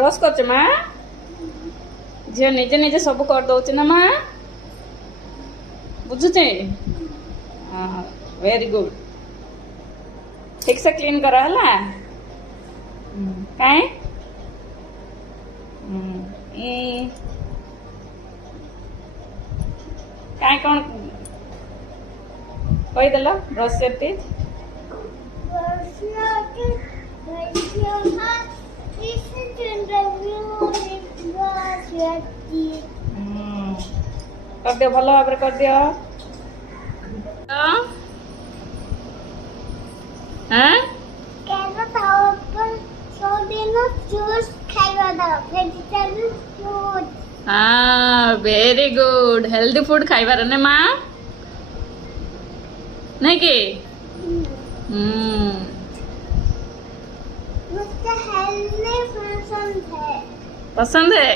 ब्रश कर माँ झील निजे निजे सब कर दौच ना माँ बुझुचे वेरी गुड ठीक से क्लीन कर कहीं कहीं कौन कहीदेल ब्रश योर टीथ कर दियो भल भाव कर दियो हाँ वेरी गुड हेल्दी फूड खाइबार ने माँ नहीं कि मुझे हेल्दी पसंद है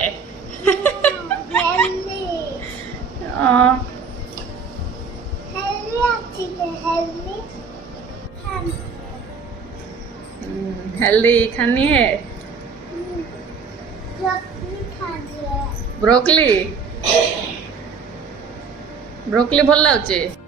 हेल्दी अच्छी है हेल्दी खानी है ब्रोकली खानी है ब्रोकली ब्रोकली भल लाଗୁଛି